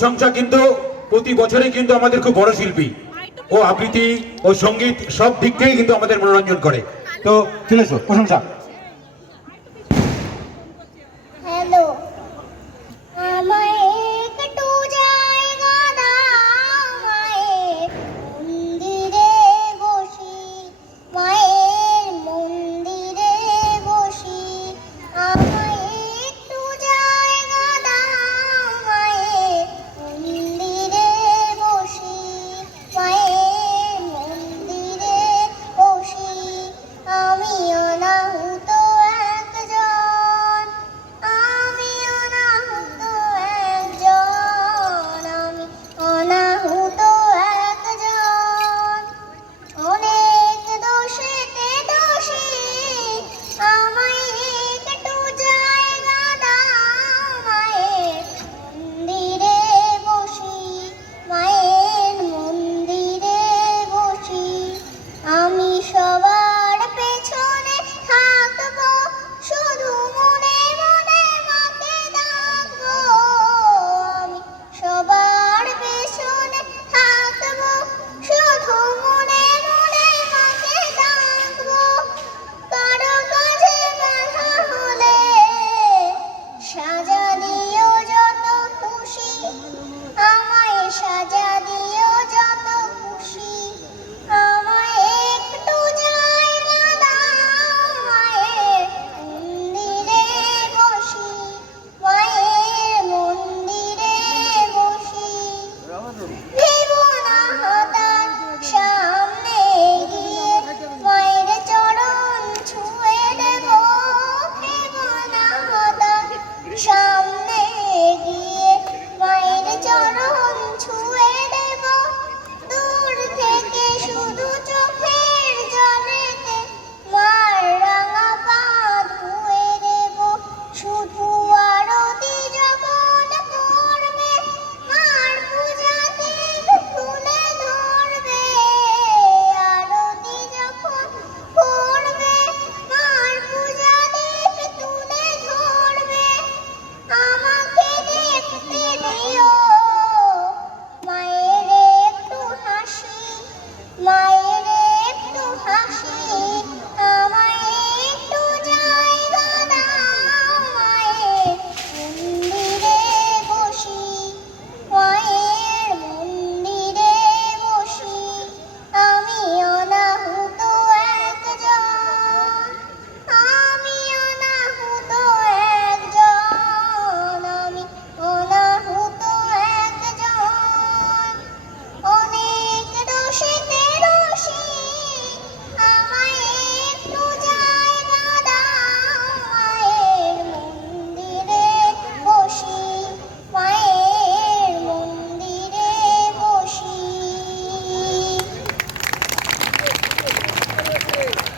প্রশংসা কিন্তু প্রতি বছরই কিন্তু আমাদের খুব বড় শিল্পী। ও আবৃত্তি, ও সংগীত, সব দিক থেকেই কিন্তু আমাদের মনোরঞ্জন করে। তো ঠিক আছে প্রশংসা।